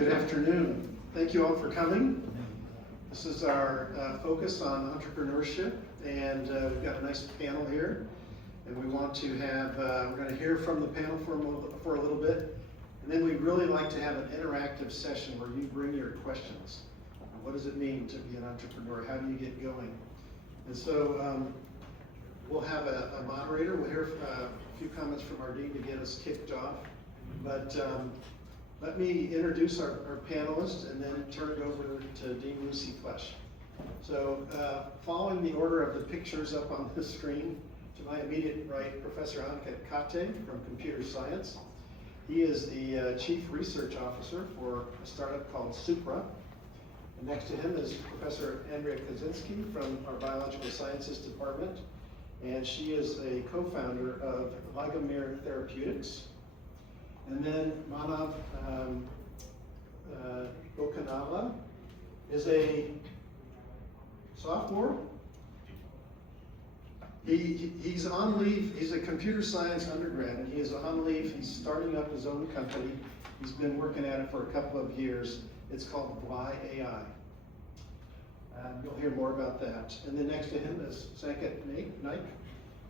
Good afternoon. Thank you all for coming. This is our focus on entrepreneurship, and we've got a nice panel here. And we want to have, we're going to hear from the panel for a little bit, and then we'd really like to have an interactive session where you bring your questions. What does it mean to be an entrepreneur? How do you get going? And so we'll have a moderator. We'll hear a few comments from our dean to get us kicked off. But let me introduce our panelists and then turn it over to Dean Lucy Flesch. So following the order of the pictures up on the screen, to my immediate right, Professor Ankit Kate from Computer Science. He is the Chief Research Officer for a startup called Supra. And next to him is Professor Andrea Kaczynski from our Biological Sciences Department. And she is a co-founder of Ligomir Therapeutics. And then Manav Bokanala is a sophomore. He's on leave. He's a computer science undergrad, and he is on leave. He's starting up his own company. He's been working at it for a couple of years. It's called Why AI. You'll hear more about that. And then next to him is Sanket Naik.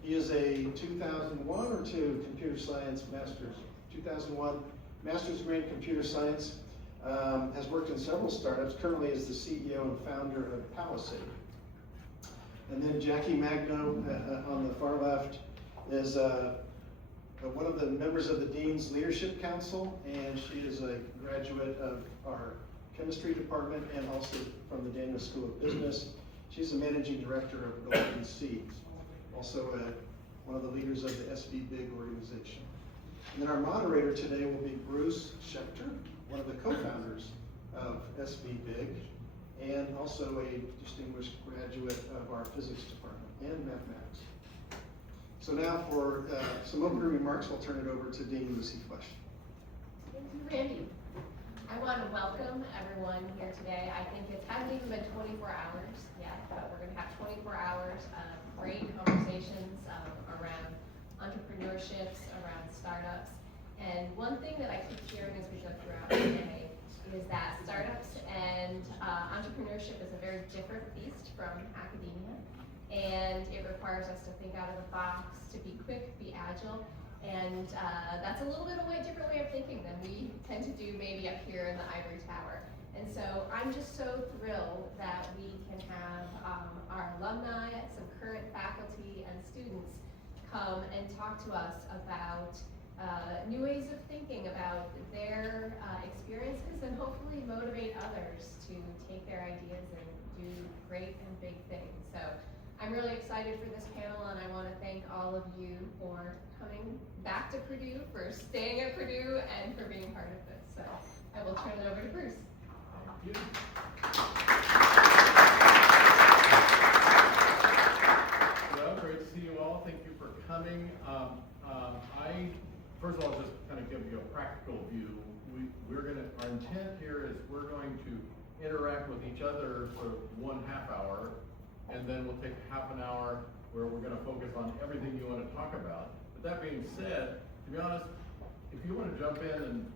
He is a 2001 or 2 computer science master's. 2001 master's degree in computer science. Has worked in several startups. Currently is the CEO and founder of Palisade. And then Jackie Magno on the far left is one of the members of the Dean's Leadership Council, and she is a graduate of our chemistry department and also from the Daniel School of Business. She's the managing director of Golden Seeds, also one of the leaders of the SB Big organization. And then our moderator today will be Bruce Schechter, one of the co-founders of SB Big, and also a distinguished graduate of our physics department and mathematics. So now for some opening remarks, I'll turn it over to Dean Lucy Flesch. Thank you, Randy. I want to welcome everyone here today. I think it hasn't even been 24 hours yet, but we're going to have 24 hours of great conversations around entrepreneurship, around startups. And one thing that I keep hearing as we go throughout the day is that startups and entrepreneurship is a very different beast from academia, and it requires us to think out of the box, to be quick, be agile, and that's a little bit of a different way of thinking than we tend to do maybe up here in the ivory tower. And so I'm just so thrilled that we can have our alumni, some current faculty and students come and talk to us about new ways of thinking about their experiences and hopefully motivate others to take their ideas and do great and big things. So I'm really excited for this panel, and I want to thank all of you for coming back to Purdue, for staying at Purdue, and for being part of this. So I will turn it over to Bruce. Thank you. Well, great to see you all. Thank you for coming. First of all, just kind of give you a practical view. Our intent here is we're going to interact with each other for 1/2 hour, and then we'll take half an hour where we're going to focus on everything you want to talk about. But that being said, to be honest, if you want to jump in and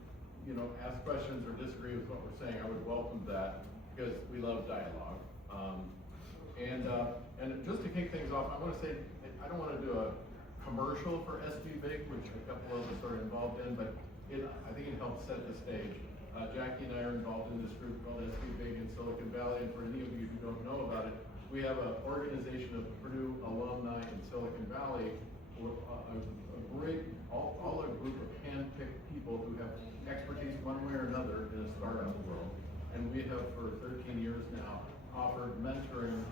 ask questions or disagree with what we're saying, I would welcome that because we love dialogue. And just to kick things off, I want to say I don't want to do a commercial for SB Big, which a couple of us are involved in, but I think it helps set the stage. Jackie and I are involved in this group called SB Big in Silicon Valley, and for any of you who don't know about it, we have an organization of Purdue alumni in Silicon Valley, a great, all a group of hand-picked people who have expertise one way or another in a startup world. And we have for 13 years now offered mentoring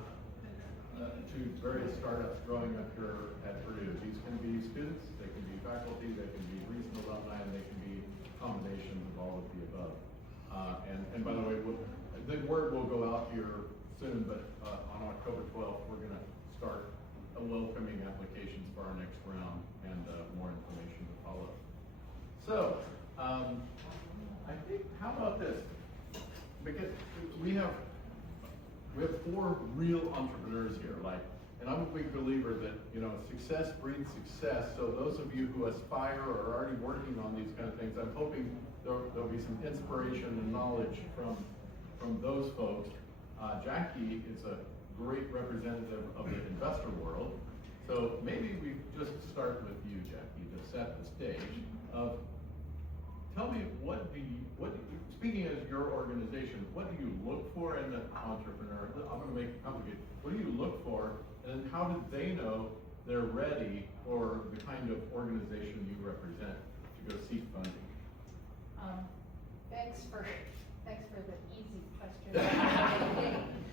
to various startups growing up here at Purdue. These can be students, they can be faculty, they can be recent alumni, and they can be combinations of all of the above. And by the way, the word will go out here soon, but on October 12th, we're going to start welcoming applications for our next round, and more information to follow. So, I think, how about this? Because we have 4 real entrepreneurs here, And I'm a big believer that, success breeds success. So those of you who aspire or are already working on these kind of things, I'm hoping there'll be some inspiration and knowledge from those folks. Jackie is a great representative of the investor world. So maybe we just start with you, Jackie, to set the stage of, tell me, speaking as your organization, what do you look for in an entrepreneur? I'm gonna make it complicated. What do you look for, and how do they know they're ready for the kind of organization you represent to go seek funding? Thanks for the easy question.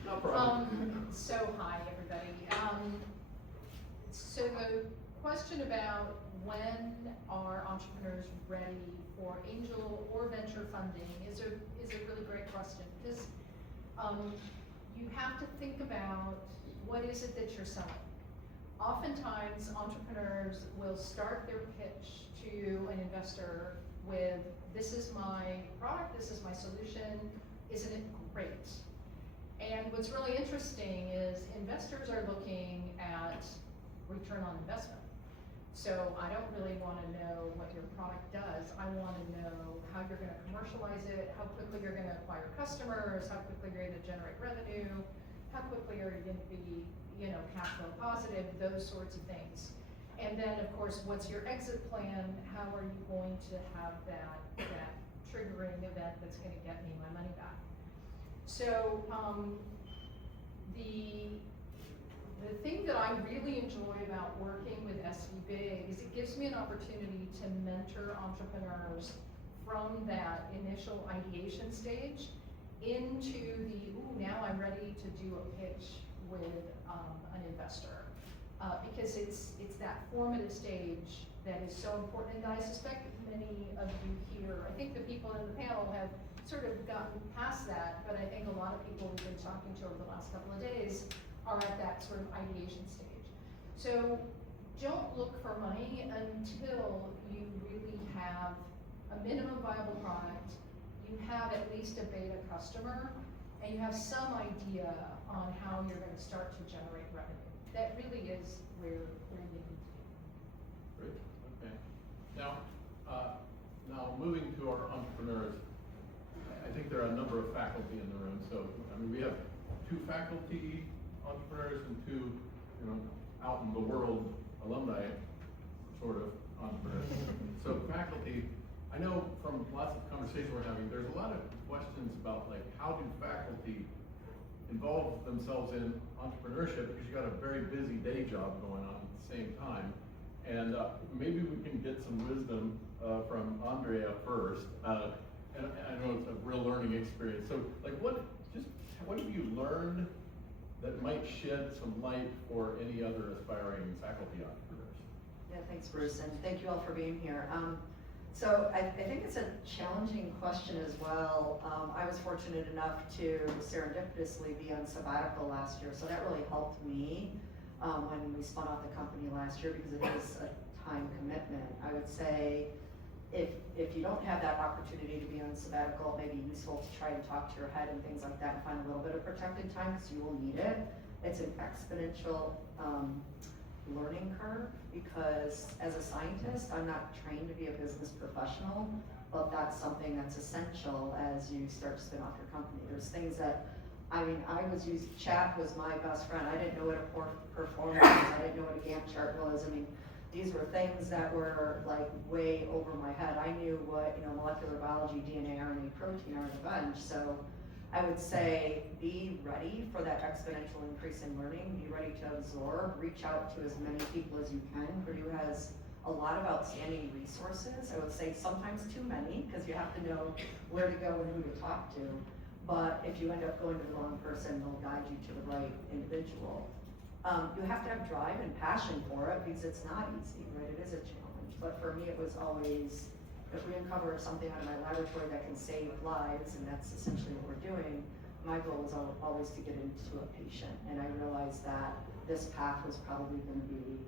No problem. So hi, everybody. So the question about when are entrepreneurs ready for angel or venture funding is a really great question, because you have to think about what is it that you're selling. Oftentimes, entrepreneurs will start their pitch to an investor with, this is my product, this is my solution, isn't it great? And what's really interesting is investors are looking at return on investment. So I don't really want to know what your product does. I want to know how you're going to commercialize it, how quickly you're going to acquire customers, how quickly you're going to generate revenue, how quickly are you going to be, cash flow positive, those sorts of things. And then, of course, what's your exit plan? How are you going to have that triggering event that's going to get me my money back? So the thing that I really enjoy about working with SV Big is it gives me an opportunity to mentor entrepreneurs from that initial ideation stage into the, now I'm ready to do a pitch with an investor. Because it's that formative stage that is so important, and I suspect many of you here, I think the people in the panel have sort of gotten past that, but I think a lot of people we've been talking to over the last couple of days are at that sort of ideation stage. So don't look for money until you really have a minimum viable product, you have at least a beta customer, and you have some idea on how you're going to start to generate revenue. That really is where you need to be. Great, okay. Now moving to our entrepreneurs, I think there are a number of faculty in the room. So, we have 2 faculty entrepreneurs and 2, out in the world alumni sort of entrepreneurs. So faculty, I know from lots of conversations we're having, there's a lot of questions about how do faculty involve themselves in entrepreneurship, because you got a very busy day job going on at the same time. And maybe we can get some wisdom from Andrea first. And I know it's a real learning experience. So what have you learned that might shed some light for any other aspiring faculty entrepreneurs? Yeah, thanks, Bruce, and thank you all for being here. So I think it's a challenging question as well. I was fortunate enough to serendipitously be on sabbatical last year, so that really helped me when we spun off the company last year, because it is a time commitment. I would say if you don't have that opportunity to be on sabbatical, it may be useful to try to talk to your head and things like that and find a little bit of protected time, because you will need it. It's an exponential learning curve, because as a scientist, I'm not trained to be a business professional, but that's something that's essential as you start to spin off your company. There's things that, chat was my best friend. I didn't know what a performance was. I didn't know what a Gantt chart was. These were things that were way over my head. I knew what, molecular biology, DNA, RNA, protein are at the bench. So I would say be ready for that exponential increase in learning. Be ready to absorb, reach out to as many people as you can. Purdue has a lot of outstanding resources. I would say sometimes too many, because you have to know where to go and who to talk to. But if you end up going to the wrong person, they'll guide you to the right individual. You have to have drive and passion for it, because it's not easy, right? It is a challenge. But for me, it was always, if we uncover something out of my laboratory that can save lives, and that's essentially what we're doing, my goal was always to get into a patient. And I realized that this path was probably going to be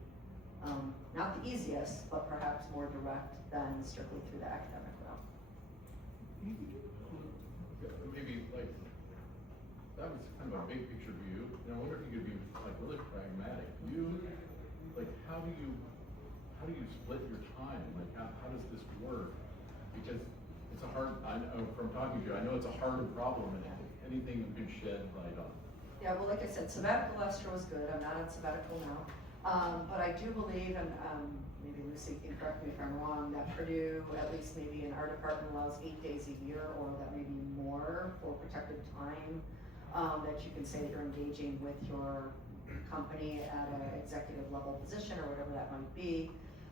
not the easiest, but perhaps more direct than strictly through the academic route. Maybe that was kind of a big picture view, and I wonder if you could be like really pragmatic. How do you split your time? Like, how does this work? Because it's a hard, I know from talking to you, I know it's a hard problem, and anything you can shed light on. Yeah, well, like I said, sabbatical last year was good. I'm not on sabbatical now. But I do believe, and maybe Lucy can correct me if I'm wrong, that Purdue, at least maybe in our department, allows 8 days a year, or that may be more for protected time, that you can say that you're engaging with your company at an executive level position or whatever that might be.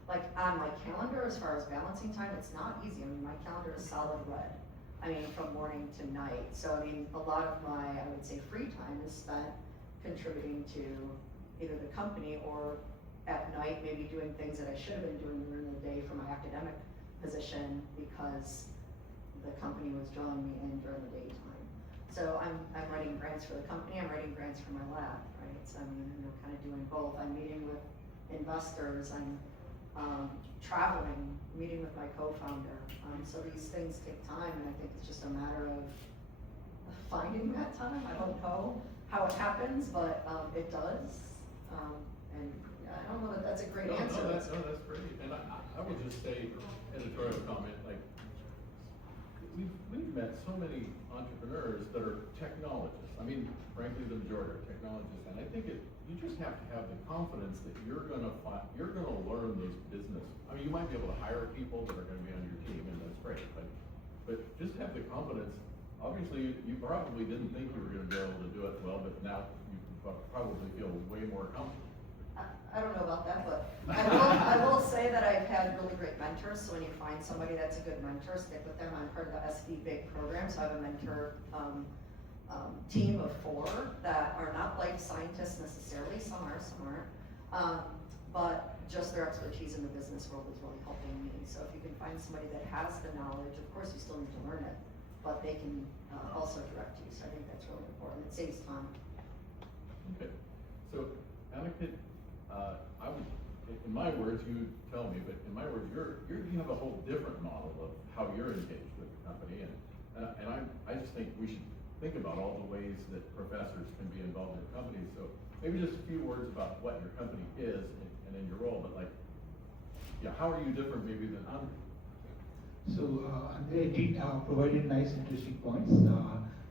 Like on my calendar, as far as balancing time, it's not easy. I mean, my calendar is solid red. I mean, from morning to night. So, I mean, a lot of my, I would say, free time is spent contributing to either the company or at night, maybe doing things that I should have been doing during the day for my academic position because the company was drawing me in during the daytime. So I'm writing grants for the company, I'm writing grants for my lab, right? So I mean, I'm kind of doing both. I'm meeting with investors, I'm traveling, meeting with my co-founder. So these things take time, and I think it's just a matter of finding that time. I don't know how it happens, but it does. And I don't know that that's a great answer. No, that's great. And I would just say, editorial comment, like, we've met so many entrepreneurs that are technologists. I mean, frankly, the majority are technologists, and I think you just have to have the confidence that you're gonna learn these business. I mean, you might be able to hire people that are gonna be on your team, and that's great, but just have the confidence. Obviously, you probably didn't think you were gonna be able to do it well, but now you probably feel way more comfortable. I don't know about that, but I will say that I've had really great mentors. So when you find somebody that's a good mentor, stick with them. I'm part of the SV Big program, so I have a mentor team of 4 that are not life scientists necessarily. Some are, some aren't. But just their expertise in the business world is really helping me. So if you can find somebody that has the knowledge, of course you still need to learn it, but they can also direct you. So I think that's really important. It saves time. Okay, so Anna, I would, in my words, you tell me, but in my words, you have a whole different model of how you're engaged with the company, and I just think we should think about all the ways that professors can be involved in companies. So maybe just a few words about what your company is and in your role, but like, yeah, how are you different maybe than others? So Andre did provided nice interesting points.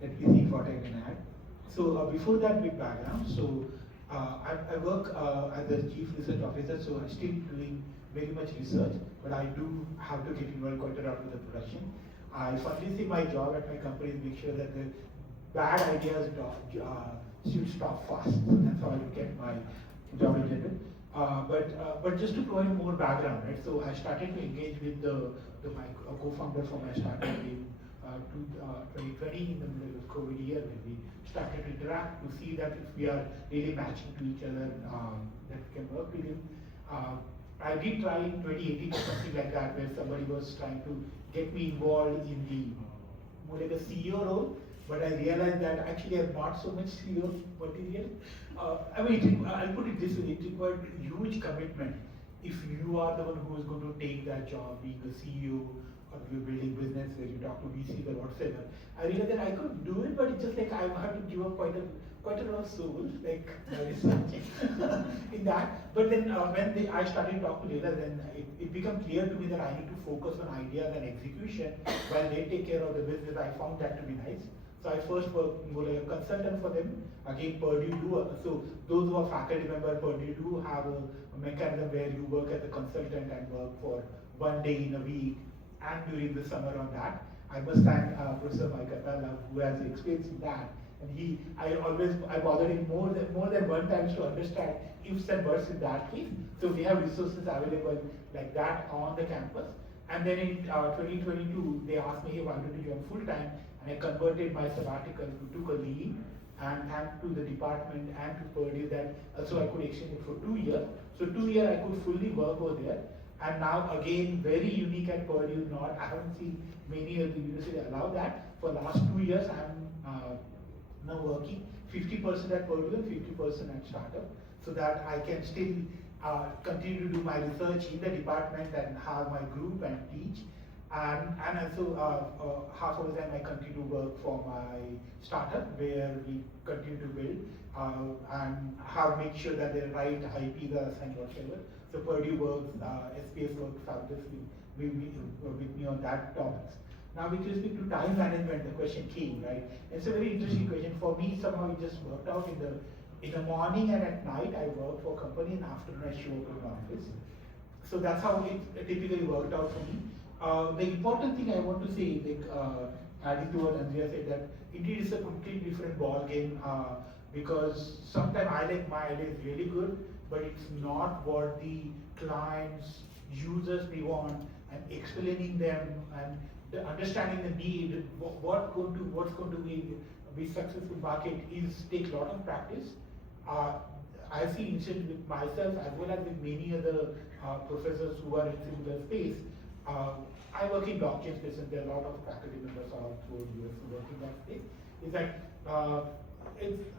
Let me see what I can add. So before that, big background. So I work as a chief research officer, so I'm still doing very much research, but I do have to get involved quite a lot with the production. I fundamentally my job at my company is make sure that the bad ideas should stop fast. That's how I look at my job in general. But just to provide more background, right? So I started to engage with my co-founder from my startup in 2020 in the middle of COVID year, when we started to interact to see that if we are really matching to each other, that we can work with him. I did try in 2018 or something like that, where somebody was trying to get me involved in the more like a CEO role, but I realized that actually I'm not so much CEO material. I mean, I'll put it this way, it required huge commitment. If you are the one who is going to take that job, being the CEO, or you're building business where you talk to VCs or whatsoever, I realized that I could do it, but it's just like I have to give up quite a lot of soul, like research in that. But then when I started talking to others, then it became clear to me that I need to focus on ideas and execution while they take care of the business. I found that to be nice. So I first worked more like a consultant for them. Again, Purdue do, so those who are faculty member, Purdue do have a mechanism where you work as a consultant and work for 1 day in a week and during the summer on that. I must thank Professor Mike Atala, who has experience in that. And I bothered him more than one time to understand ifs and buts in that case. So we have resources available like that on the campus. And then in 2022, they asked me if I wanted to join full time, and I converted my sabbatical to took a leave, and thanks to the department and to Purdue that so I could extend it for 2 years. So 2 years I could fully work over there. And now again, very unique at Purdue, I haven't seen many of the universities allow that. For the last 2 years, I'm now working 50% at Purdue and 50% at startup, so that I can still continue to do my research in the department and have my group and teach. And also half of the time I continue to work for my startup where we continue to build and have make sure that the right IPs are assigned whatever. So Purdue works, SPS works fabulously with me on that topics. Now with respect to time management, the question came, right? It's a very interesting question. For me, somehow it just worked out in the morning and at night I work for company and afternoon I show up in the office. So that's how it typically worked out for me. The important thing I want to say, adding to what Andrea said, that indeed it's a completely different ball game because sometimes I like my idea is really good, but it's not what the clients, users they want, and explaining them and understanding the need, what's going to be successful market is take a lot of practice. I've seen incidents with myself as well as with many other professors who are in similar space. I work in blockchain space and there are a lot of faculty members all through US who work in that space. Is that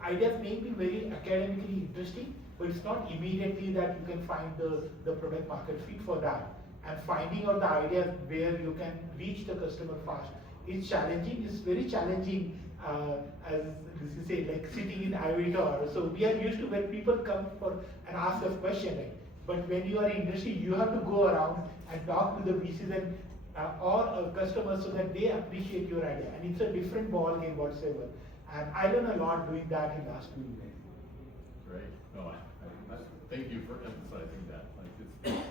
ideas may be very academically interesting, but it's not immediately that you can find the product market fit for that. And finding out the ideas where you can reach the customer fast is challenging. It's very challenging as you say, like sitting in ivory tower. So we are used to when people come for and ask us question, right? But when you are in industry, you have to go around and talk to the VCs and or customers so that they appreciate your idea. And it's a different ball game whatsoever. And I learned a lot doing that in last 2 years. Great. No, thank you for emphasizing that. Like it's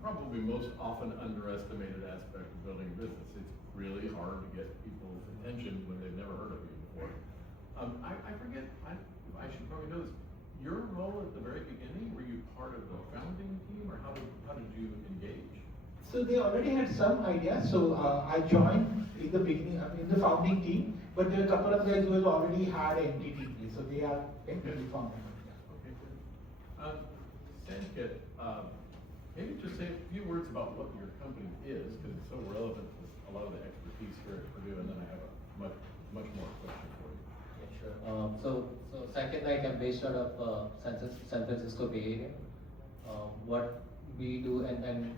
probably most often underestimated aspect of building a business. It's really hard to get people's attention when they've never heard of you before. I forget, I should probably know this. Your role at the very beginning, were you part of the founding team or how did you engage? So they already had some idea. So I joined in the beginning, in the founding team, but there are a couple of guys who have already had an entity, so they are technically founding. Okay, good. Sanket, maybe just say a few words about what your company is, because it's so relevant to a lot of the expertise here at Purdue, and then I have a much more question for you. Yeah, sure. So Sanket, like I'm based out of San Francisco Bay Area. What we do, and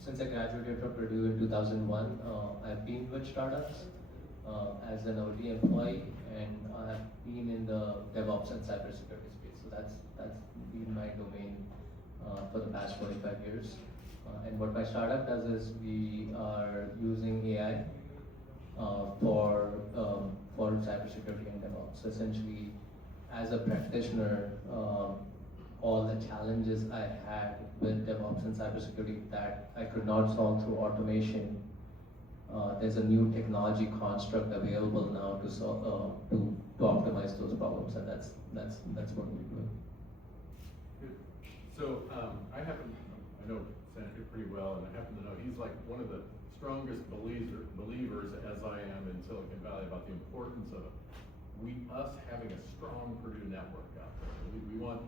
since I graduated from Purdue in 2001, I've been with startups as an early employee, and I've been in the DevOps and cybersecurity space. So that's been my domain for the past 45 years. And what my startup does is we are using AI for cybersecurity and DevOps. So essentially, as a practitioner, all the challenges I had with DevOps and cybersecurity that I could not solve through automation, there's a new technology construct available now to solve, to optimize those problems, and that's what we do. Good. So I know Sanket pretty well, and I happen to know he's like one of the strongest believers, as I am in Silicon Valley, about the importance of us having a strong Purdue network out there. We want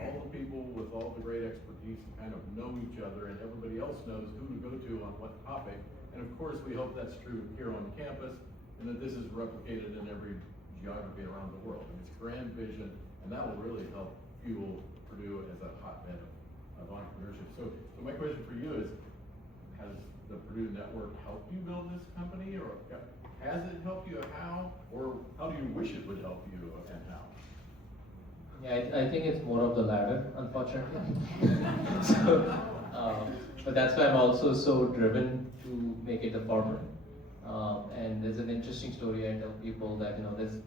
all the people with all the great expertise to kind of know each other, and everybody else knows who to go to on what topic. And of course, we hope that's true here on campus, and that this is replicated in every geography around the world. And it's grand vision, and that will really help fuel Purdue as a hotbed of entrepreneurship. So my question for you is, has the Purdue network helped you build this company, or has it helped you? How? Or how do you wish it would help you, and how? Yeah, I think it's more of the latter, unfortunately. But that's why I'm also so driven to make it a former. And there's an interesting story I tell people that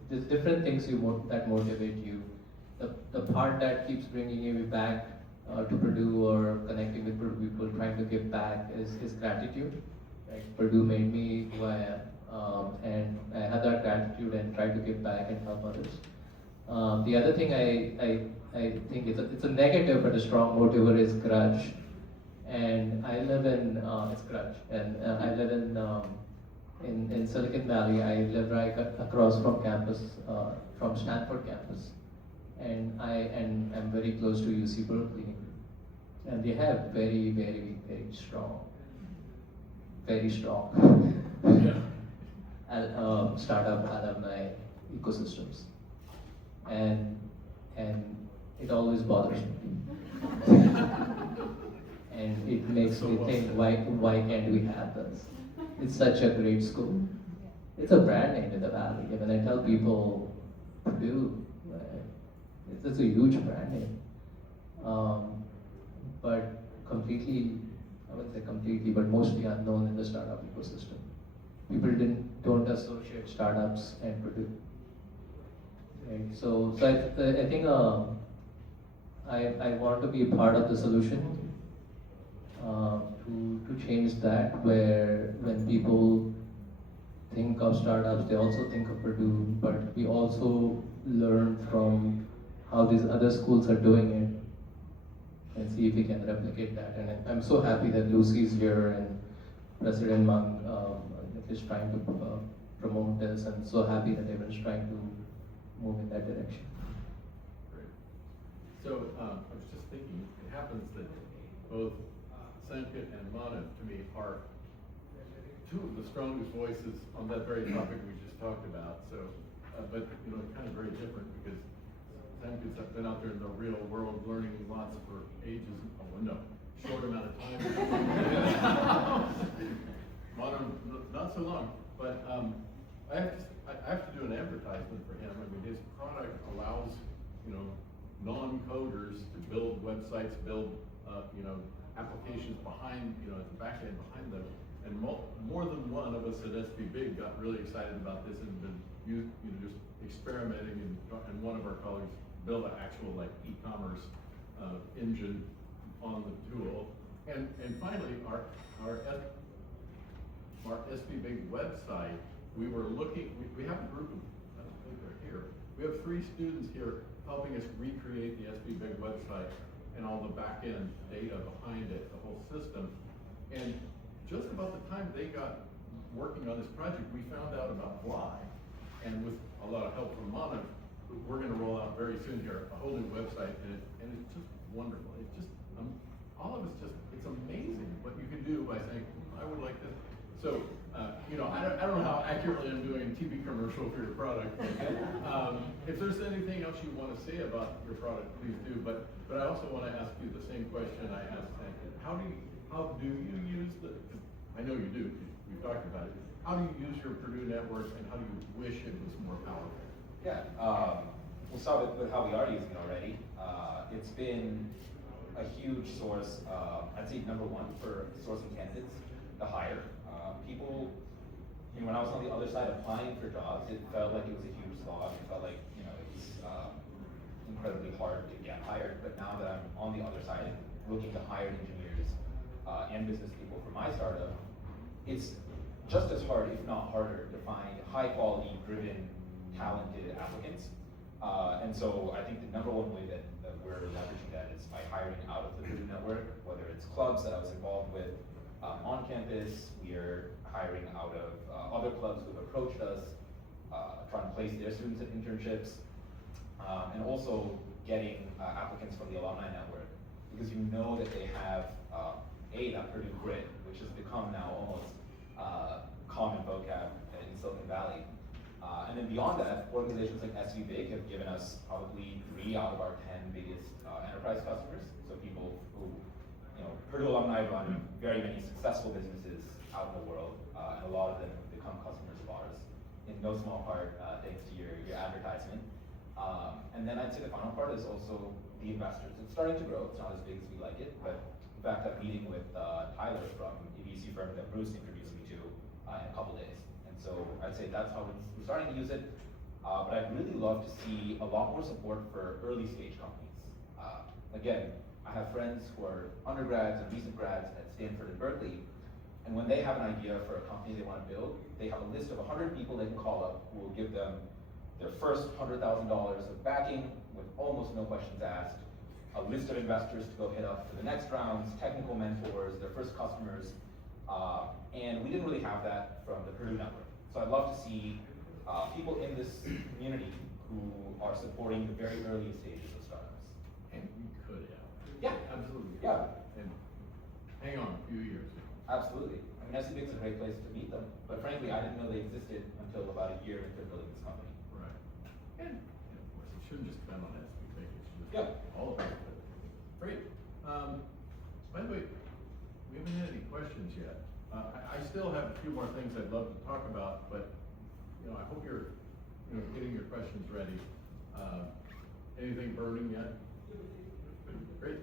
there's different things that motivate you. The part that keeps bringing you back to Purdue or connecting with Purdue people, trying to give back is gratitude. Right? Purdue made me who I am, and I have that gratitude and try to give back and help others. The other thing I think it's a negative but a strong motivator is grudge, and I live in it's grudge, and I live in Silicon Valley. I live right across from campus, from Stanford campus, and I'm very close to UC Berkeley, and they have very strong startup alumni ecosystems. And it always bothers me. And it makes me think, why can't we have this? it's such a great school. It's a brand name in the valley. When I tell people Purdue, it's a huge brand name. But completely, I wouldn't say completely, but mostly unknown in the startup ecosystem. People don't associate startups and Purdue. Right? So I think I want to be part of the solution to change that, where when people think of startups, they also think of Purdue, but we also learn from how these other schools are doing it and see if we can replicate that. And I'm so happy that Lucy's here and President Monk is trying to promote this, and so happy that everyone's trying to move in that direction. Great. So I was just thinking, it happens that both Sanket and Manav, to me, are two of the strongest voices on that very topic we just talked about. So, but kind of very different, because Sanket's been out there in the real world learning lots for ages. Oh, no, short amount of time. Manav, not so long. But I have to do an advertisement for him. I mean, his product allows non-coders to build websites, build applications behind at the back end behind them. And more than one of us at SB Big got really excited about this and been just experimenting. And one of our colleagues built an actual e-commerce engine on the tool. And finally, our SB Big website, we were looking. We have a group of, I don't think they're here. We have 3 students here helping us recreate the SB Big website and all the back end data behind it, the whole system. And just about the time they got working on this project, we found out about Fly, and with a lot of help from Manav, we're going to roll out very soon here a whole new website, and it's just wonderful. It's just all of it's amazing what you can do by saying, I would like this. So I don't know how accurately I'm doing a TV commercial for your product. If there's anything else you want to say about your product, please do. But I also want to ask you the same question I asked Sanket. How do you use I know you do, we've talked about it. How do you use your Purdue network, and how do you wish it was more powerful? Yeah, we'll start with how we are using it already. It's been a huge source, I'd say number one for sourcing candidates to hire. People, when I was on the other side applying for jobs, it felt like it was a huge slog. It felt like it was incredibly hard to get hired. But now that I'm on the other side, looking to hire engineers and business people for my startup, it's just as hard, if not harder, to find high quality, driven, talented applicants. And so I think the number one way that we're leveraging that is by hiring out of the Purdue network, whether it's clubs that I was involved with on campus. We are hiring out of other clubs who've approached us, trying to place their students in internships, and also getting applicants from the alumni network, because that they have that Purdue grit, which has become now almost common vocab in Silicon Valley. And then beyond that, organizations like SB Big have given us probably 3 out of our 10 biggest enterprise customers. So people who, Purdue alumni run very many successful businesses out in the world, and a lot of them have become customers of ours, in no small part thanks to your advertisement. And then I'd say the final part is also the investors. It's starting to grow. It's not as big as we like it, but in fact, I'm meeting with Tyler from a VC firm that Bruce introduced me to in a couple days. And so I'd say that's how we're starting to use it. But I'd really love to see a lot more support for early stage companies. Again, I have friends who are undergrads and recent grads at Stanford and Berkeley, and when they have an idea for a company they want to build, they have a list of 100 people they can call up who will give them their first $100,000 of backing with almost no questions asked, a list of investors to go hit up for the next rounds, technical mentors, their first customers, and we didn't really have that from the Purdue network. So I'd love to see people in this community who are supporting the very early stages of startups. And we could have. Yeah. Absolutely. Yeah. And hang on a few years. Absolutely. I mean, SB Big's a great place to meet them, but frankly, I didn't know they existed until about a year into building this company. Right. And of course, it shouldn't just depend on SB Big. It should just Yeah. all of us. Great. By the way, we haven't had any questions yet. I still have a few more things I'd love to talk about, but, I hope you're, getting your questions ready. Anything burning yet? Great.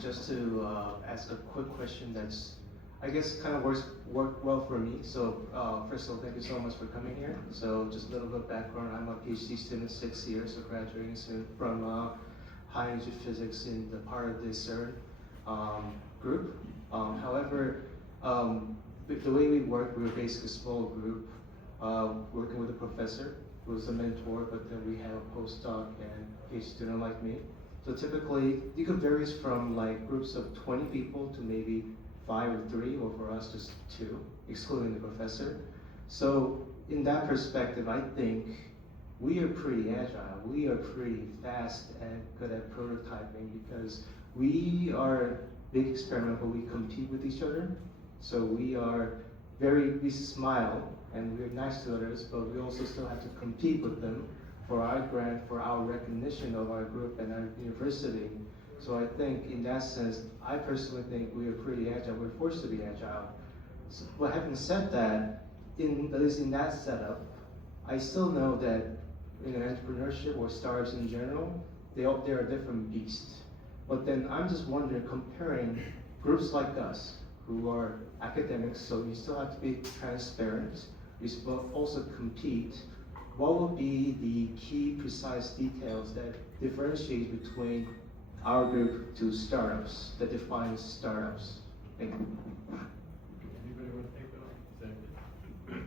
Just to ask a quick question that's, I guess, kind of worked well for me. So first of all, thank you so much for coming here. So just a little bit of background. I'm a PhD student, 6 years, so graduating soon from high energy physics in the part of the CERN group. However, the way we work, we're basically a small group working with a professor who's a mentor, but then we have a postdoc and PhD student like me. So typically, it could varies from like groups of 20 people to maybe 5 or 3, or for us just 2, excluding the professor. So in that perspective, I think we are pretty agile. We are pretty fast and good at prototyping because we are big experiment, but we compete with each other. So we smile and we're nice to others, but we also still have to compete with them for our grant, for our recognition of our group and our university. So I think in that sense, I personally think we are pretty agile. We're forced to be agile. So, but having said that, at least in that setup, I still know that in entrepreneurship or startups in general, they're a different beast. But then I'm just wondering, comparing groups like us, who are academics, so you still have to be transparent, you also compete, what would be the key precise details that differentiate between our group to startups, that defines startups? Thank you. Anybody want to take that on?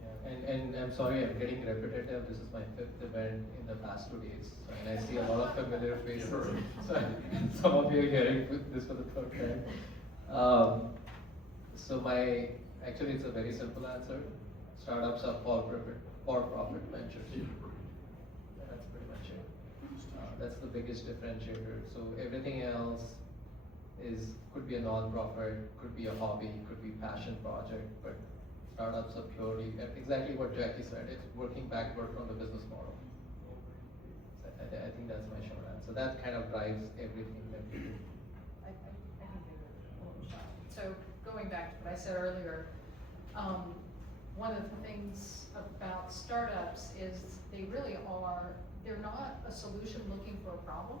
Yeah, and I'm sorry, I'm getting repetitive. This is my 5th event in the past 2 days, and I see a lot of familiar faces. So some of you are hearing this for the 3rd time. Actually, it's a very simple answer. Startups are for-profit ventures. That's pretty much it. That's the biggest differentiator. So everything else could be a non-profit, could be a hobby, could be passion project, but startups are purely, exactly what Jackie said, it's working backward from the business model. So I think that's my short answer. That kind of drives everything that we do. I can give it a little shot. So going back to what I said earlier, one of the things about startups is they're not a solution looking for a problem,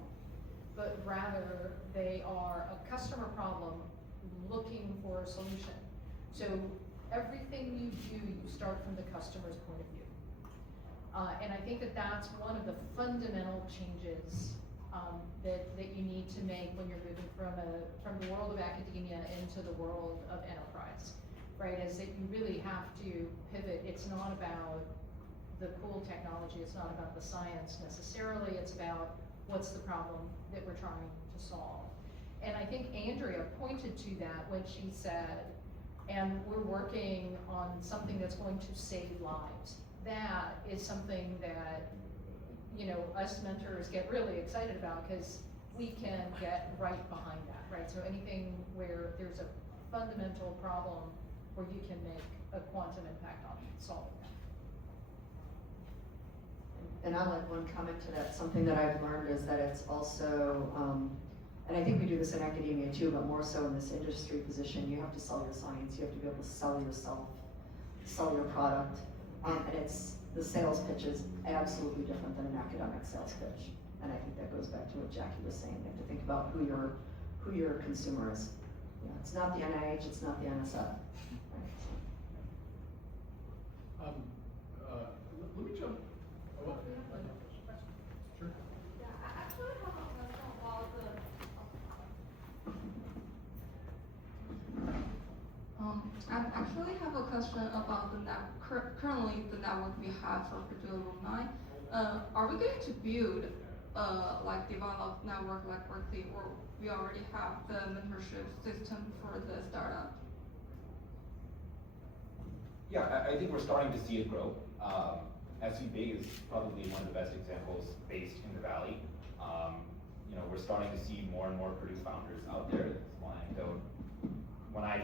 but rather they are a customer problem looking for a solution. So everything you do, you start from the customer's point of view. And I think that that's one of the fundamental changes that you need to make when you're moving from the world of academia into the world of enterprise, right? Is that you really have to pivot. It's not about the cool technology, it's not about the science necessarily, it's about what's the problem that we're trying to solve. And I think Andrea pointed to that when she said, and we're working on something that's going to save lives. That is something that, us mentors get really excited about because we can get right behind that, right? So anything where there's a fundamental problem where you can make a quantum impact on solving that. And I'll add one comment to that. Something that I've learned is that it's also, and I think we do this in academia too, but more so in this industry position, you have to sell your science, you have to be able to sell yourself, sell your product, and the sales pitch is absolutely different than an academic sales pitch. And I think that goes back to what Jackie was saying. You have to think about who your consumer is. Yeah, it's not the NIH, it's not the NSF. Let me jump. Oh, sure. Yeah, I actually have a question about I actually have a question about the currently the network we have for Purdue alumni. Are we going to build develop network like Berkeley, or we already have the mentorship system for the startup? Yeah, I think we're starting to see it grow. SV Big is probably one of the best examples based in the Valley. We're starting to see more and more Purdue founders out there. Small anecdote. When I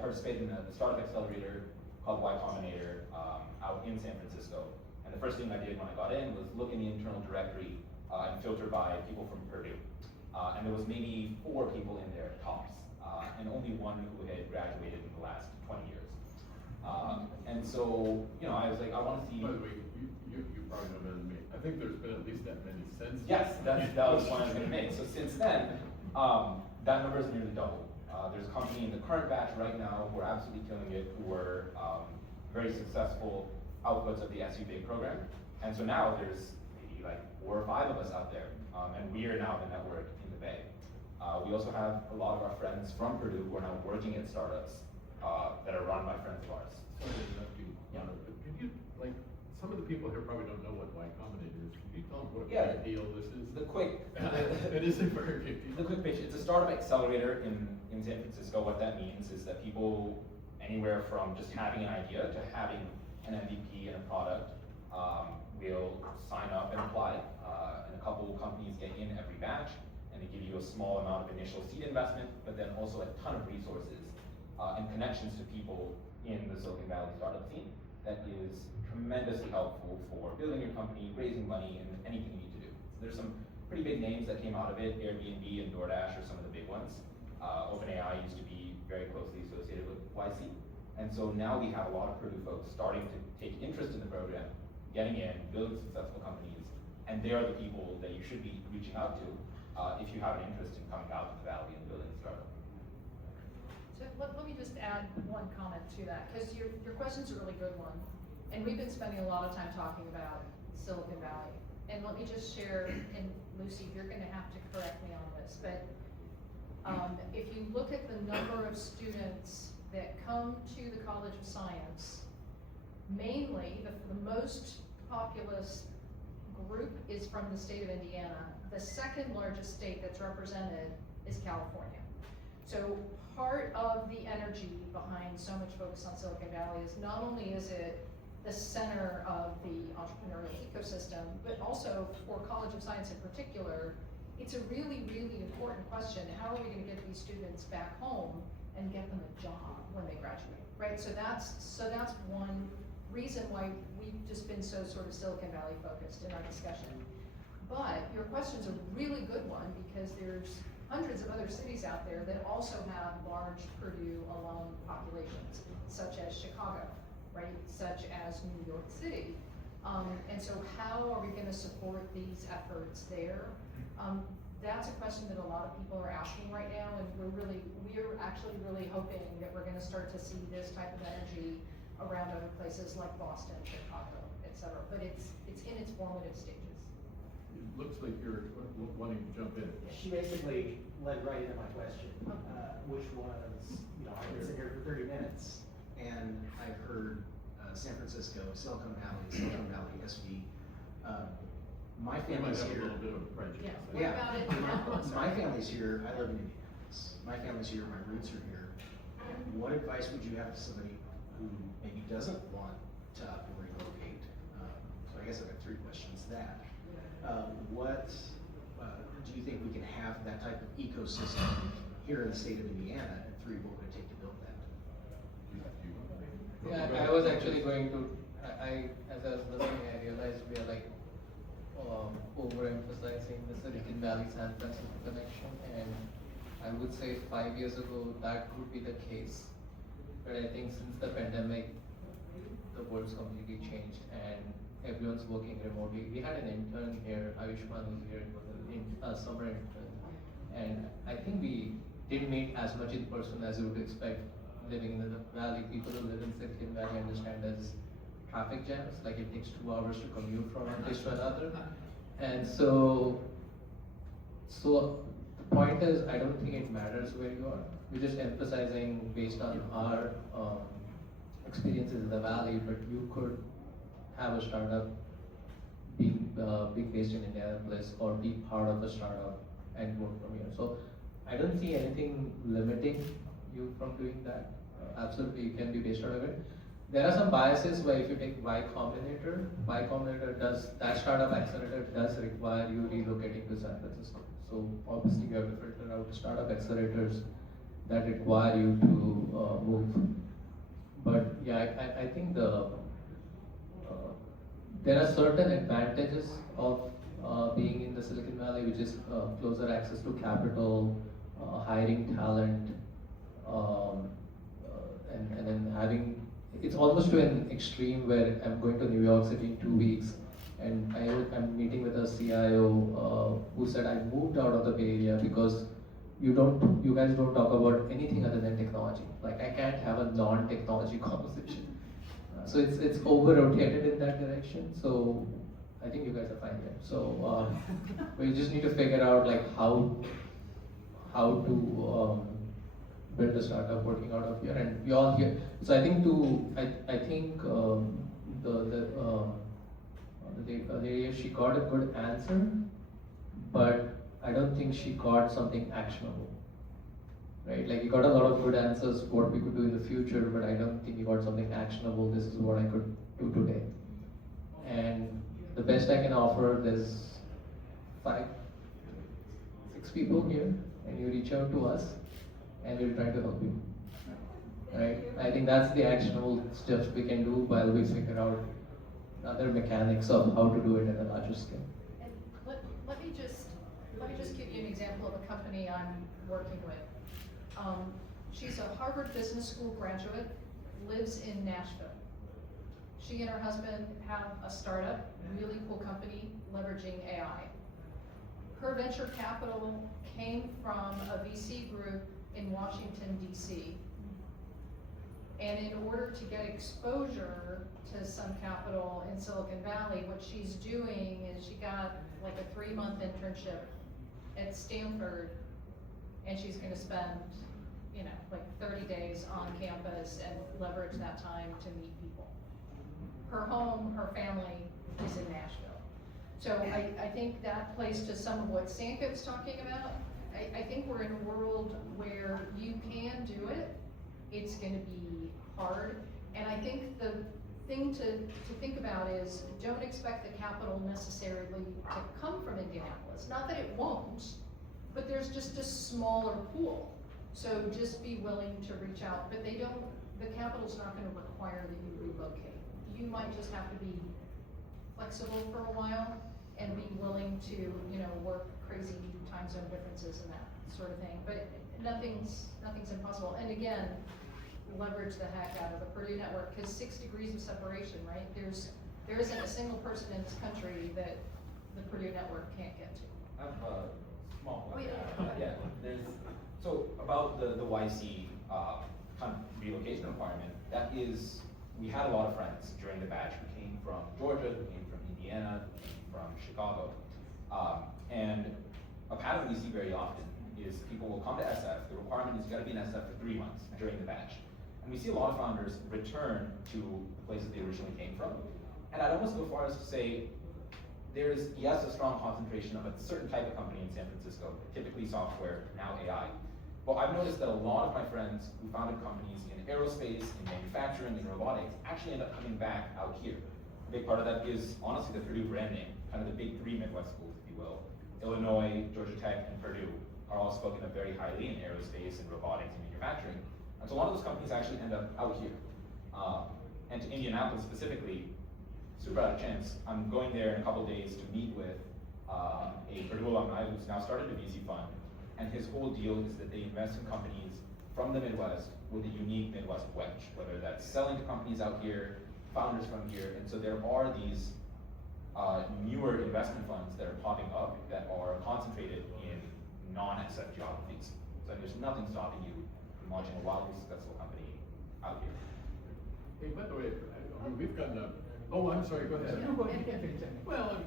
participated in a startup accelerator called Y Combinator out in San Francisco. And the first thing I did when I got in was look in the internal directory and filtered by people from Purdue. And there was maybe 4 people in there tops, and only one who had graduated in the last 20 years. And so, I was like, I want to see. By the way, you probably know better than me. I think there's been at least that many since. Yes, that was the point I was going to make. So since then, that number is nearly doubled. There's a company in the current batch right now who are absolutely killing it, who are very successful outputs of the SU-Big program. And so now there's maybe like 4 or 5 of us out there, and we are now the network in the Bay. We also have a lot of our friends from Purdue who are now working at startups that are run by friends of ours. Sorry to interrupt you, but could you, like, some of the people here probably don't know what Y Combinator is. Could you tell them what a big deal this is? The quick, It is a very big deal. the quick pitch, it's a startup accelerator in San Francisco. What that means is that people anywhere from just having an idea to having an MVP and a product will sign up and apply. And a couple companies get in every batch, and they give you a small amount of initial seed investment, but then also a ton of resources and connections to people in the Silicon Valley startup scene that is tremendously helpful for building your company, raising money, and anything you need to do. So there's some pretty big names that came out of it. Airbnb and DoorDash are some of the big ones. OpenAI used to be very closely associated with YC. And so now we have a lot of Purdue folks starting to take interest in the program, getting in, building successful companies, and they are the people that you should be reaching out to if you have an interest in coming out to the Valley and building a startup. So let me just add one comment to that, because your question's a really good one. And we've been spending a lot of time talking about Silicon Valley. And let me just share, and Lucy, you're gonna have to correct me on this, but if you look at the number of students that come to the College of Science, mainly the most populous group is from the state of Indiana. The second largest state that's represented is California. So part of the energy behind so much focus on Silicon Valley is not only is it the center of the entrepreneurial ecosystem, but also for College of Science in particular, it's a really, really important question. How are we gonna get these students back home and get them a job when they graduate, right? So that's one reason why we've just been so sort of Silicon Valley focused in our discussion. But your question's a really good one, because there's hundreds of other cities out there that also have large Purdue alum populations, such as Chicago, right? Such as New York City. And so how are we gonna support these efforts there? That's a question that a lot of people are asking right now, and we're actually really hoping that we're gonna start to see this type of energy around other places like Boston, Chicago, et cetera. But it's in its formative stages. It looks like you're wanting to jump in. She basically led right into my question, which was, I've been sitting here for 30 minutes, and I've heard San Francisco, Silicon Valley, SV. My We might family's have a here. little bit of prejudice. What about it now? My family's here. I live in Indianapolis. My family's here. My roots are here. What advice would you have to somebody who maybe doesn't want to up and relocate? So I guess I've got 3 questions. What do you think we can have that type of ecosystem here in the state of Indiana? And 3, what would it take to build that? Yeah, I was actually going to, as I was listening, I realized we are like overemphasizing the Silicon Valley San Francisco connection, and I would say 5 years ago that would be the case. But I think since the pandemic, the world's completely changed and everyone's working remotely. We had an intern here, Ayushman was here, it was a summer intern, and I think we didn't meet as much in person as you would expect living in the valley. People who live in Silicon Valley understand as traffic jams, like it takes 2 hours to commute from one place to another. And so the point is, I don't think it matters where you are. We're just emphasizing based on our experiences in the valley, but you could have a startup being based in Indianapolis or be part of a startup and work from here. So I don't see anything limiting you from doing that. Absolutely, you can be based out of it. There are some biases where if you take Y Combinator that startup accelerator does require you relocating to San Francisco. So obviously you have to filter out startup accelerators that require you to move. But yeah, I think there are certain advantages of being in the Valley, which is closer access to capital, hiring talent, and then having, it's almost to an extreme where I'm going to New York City in 2 weeks, and I'm meeting with a CIO who said I moved out of the Bay Area because you guys don't talk about anything other than technology. Like I can't have a non-technology conversation. So it's over-rotated in that direction. So I think you guys are fine there. So we just need to figure out like how to build a startup working out of here, and we all here. So I think the lady, she got a good answer, but I don't think she got something actionable. Right? Like we got a lot of good answers what we could do in the future, but I don't think we got something actionable. This is what I could do today. And the best I can offer, there's 5, 6 people here, and you reach out to us, and we'll try to help you. Right? I think that's the actionable steps we can do while we figure out other mechanics of how to do it at a larger scale. And let me just give you an example of a company I'm working with. She's a Harvard Business School graduate, lives in Nashville. She and her husband have a startup, really cool company, leveraging AI. Her venture capital came from a VC group in Washington, DC. And in order to get exposure to some capital in Silicon Valley, what she's doing is she got like a 3-month internship at Stanford, and she's gonna spend, like 30 days on campus and leverage that time to meet people. Her home, her family is in Nashville. So I think that plays to some of what Sanket's talking about. I think we're in a world where you can do it. It's gonna be hard. And I think the thing to think about is don't expect the capital necessarily to come from Indianapolis. Not that it won't, but there's just a smaller pool. So just be willing to reach out, but the capital's not gonna require that you relocate. You might just have to be flexible for a while and be willing to, work crazy time zone differences and that sort of thing. But nothing's impossible. And again, leverage the heck out of the Purdue network, because 6 degrees of separation, right? There isn't a single person in this country that the Purdue network can't get to. I have a small point. Oh, yeah. So about the YC kind of relocation requirement, we had a lot of friends during the batch who came from Georgia, who came from Indiana, who came from Chicago. And a pattern we see very often is people will come to SF, the requirement is you gotta be in SF for 3 months during the batch. And we see a lot of founders return to the places they originally came from. And I'd almost go far as to say, there's, yes, a strong concentration of a certain type of company in San Francisco, typically software, now AI. But I've noticed that a lot of my friends who founded companies in aerospace, in manufacturing, in robotics, actually end up coming back out here. A big part of that is, honestly, the Purdue brand name, kind of the big 3 Midwest schools, if you will. Illinois, Georgia Tech, and Purdue are all spoken of very highly in aerospace and robotics and manufacturing. And so a lot of those companies actually end up out here. And to Indianapolis specifically, super out of chance, I'm going there in a couple of days to meet with a Purdue alumni who's now started a VC fund. And his whole deal is that they invest in companies from the Midwest with a unique Midwest wedge, whether that's selling to companies out here, founders from here. And so there are these newer investment funds that are popping up that are concentrated in non-SF geographies. So there's nothing stopping you from launching a wildly successful company out here. Hey, by the way, we've gotten oh, I'm sorry, go ahead. No, go ahead. You can finish it. Well,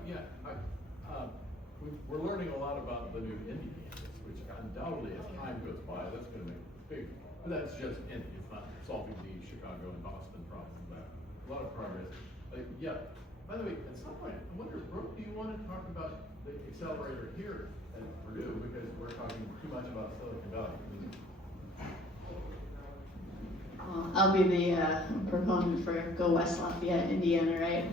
we're learning a lot about the new indie campus, which undoubtedly as time goes by, that's gonna make big, but that's just indie, it's not solving the Chicago and Boston problems, but a lot of progress. By the way, at some point, I wonder, Brooke, do you wanna talk about the accelerator here at Purdue, because we're talking too much about Silicon Valley. I'll be the proponent for Go West Lafayette, Indiana, right?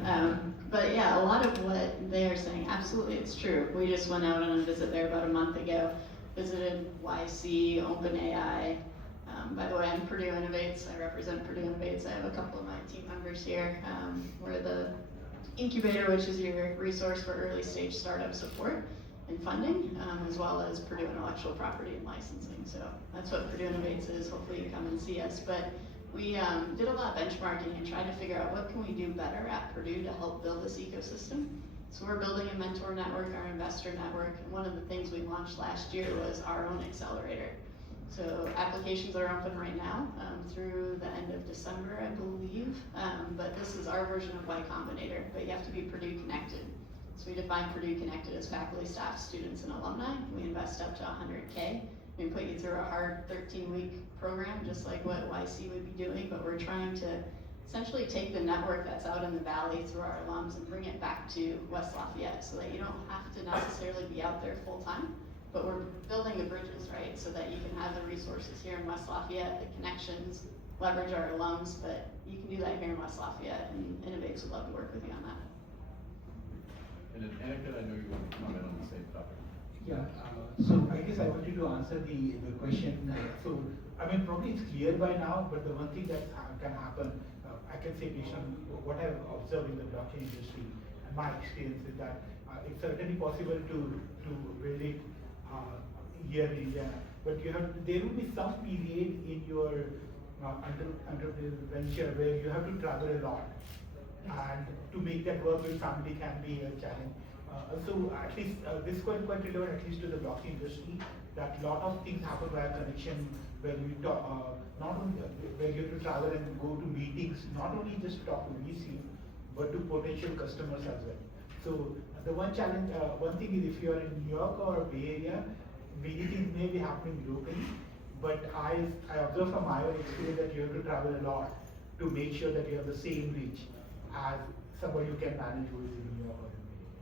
But yeah, a lot of what they are saying, absolutely, it's true. We just went out on a visit there about a month ago, visited YC, OpenAI. By the way, I'm Purdue Innovates. I represent Purdue Innovates. I have a couple of my team members here. We're the incubator, which is your resource for early stage startup support. and funding, as well as Purdue intellectual property and licensing. So that's what Purdue Innovates is. Hopefully you come and see us. But we did a lot of benchmarking and tried to figure out what can we do better at Purdue to help build this ecosystem. So we're building a mentor network, our investor network, and one of the things we launched last year was our own accelerator. So applications are open right now through the end of December, I believe. But this is our version of Y Combinator, but you have to be Purdue connected. So we define Purdue connected as faculty, staff, students, and alumni. We invest up to 100K. We put you through a hard 13-week program, just like what YC would be doing, but we're trying to essentially take the network that's out in the valley through our alums and bring it back to West Lafayette so that you don't have to necessarily be out there full time, but we're building the bridges, right? So that you can have the resources here in West Lafayette, the connections, leverage our alums, but you can do that here in West Lafayette, and Innovates would love to work with you on that. And then Anakin, I know you want to comment on the same topic. Yeah, so I guess I wanted to answer the question. So, I mean, probably it's clear by now, but the one thing that can happen, I can say based on what I've observed in the blockchain industry, and my experience is that it's certainly possible to build it here in India, but there will be some period in your entrepreneurial venture where you have to travel a lot, and to make that work with family can be a challenge. So at least this is quite relevant, at least to the blockchain industry, that a lot of things happen via connection, where you talk, not only where you have to travel and go to meetings, not only just talk to VCs, but to potential customers as well. So the one challenge, one thing is if you are in New York or Bay Area, many things may be happening locally, but I observe from my own experience that you have to travel a lot to make sure that you have the same reach as somebody who can manage who is in New York or in Bay Area.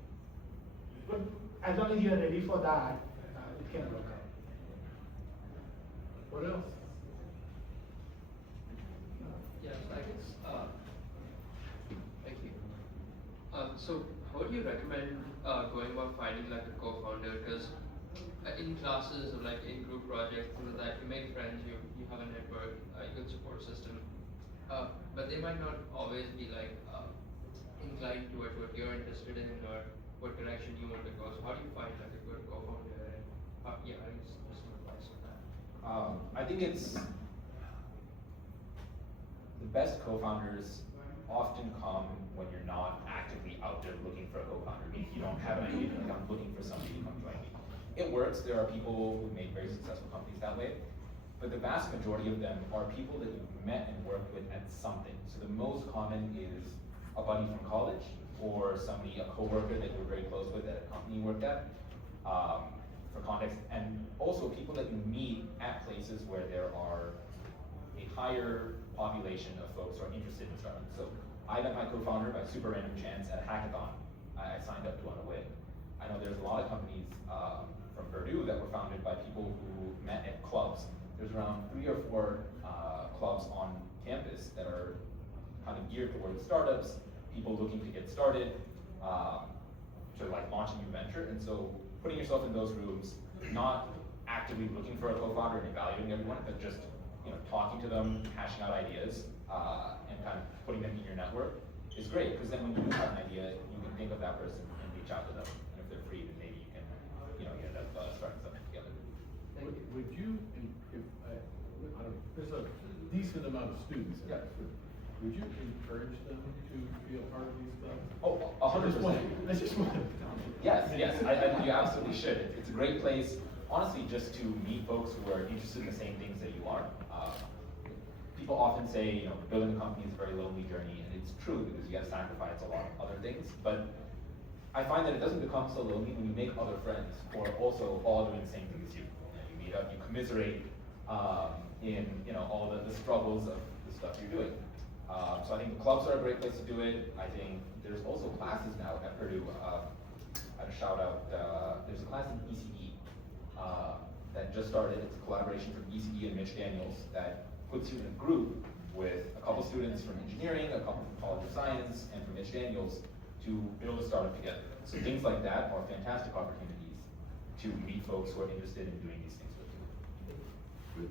But as long as you are ready for that, it can work out. What else? Yes, I guess, thank you. So how do you recommend going about finding like a co-founder? Because in classes or like in group projects, things like that, you make friends, you have a network, a good support system, but they might not always be like inclined towards what you're interested in or what direction you want to go. So how do you find like a good co-founder? And I guess just some advice on that. I think it's the best co-founders often come when you're not actively out there looking for a co-founder. I mean, if you don't have an idea, like I'm looking for somebody to come join me. It works. There are people who make very successful companies that way, but the vast majority of them are people that you've met and worked with at something. So the most common is a buddy from college or somebody, a coworker that you're very close with at a company you worked at, for context, and also people that you meet at places where there are a higher population of folks who are interested in startups. So I met my co-founder by super random chance at a hackathon. I signed up to want to win. I know there's a lot of companies from Purdue that were founded by people who met at clubs. There's around 3 or 4 clubs on campus that are kind of geared towards startups, people looking to get started, to like launch a new venture. And so putting yourself in those rooms, not actively looking for a co-founder and evaluating everyone, but just talking to them, hashing out ideas, and kind of putting them in your network is great, because then when you do have an idea, you can think of that person and reach out to them. And if they're free, then maybe you can, you end up starting something together. Would you, if I don't know, there's a decent amount of students in Oxford. Would you encourage them to be a part of these clubs? Oh, 100%. I just want to. Yes, I think you absolutely should. It's a great place, honestly, just to meet folks who are interested in the same things that you are. People often say, building a company is a very lonely journey, and it's true because you got to sacrifice a lot of other things. But I find that it doesn't become so lonely when you make other friends who are also all doing the same thing as you. You meet up, you commiserate in all the struggles of the stuff you're doing. So I think the clubs are a great place to do it. I think there's also classes now at Purdue. I'd shout out, there's a class in ECE that just started. It's a collaboration from ECE and Mitch Daniels that puts you in a group with a couple students from engineering, a couple from College of Science, and from Mitch Daniels to build a startup together. So things like that are fantastic opportunities to meet folks who are interested in doing these things with you. Good.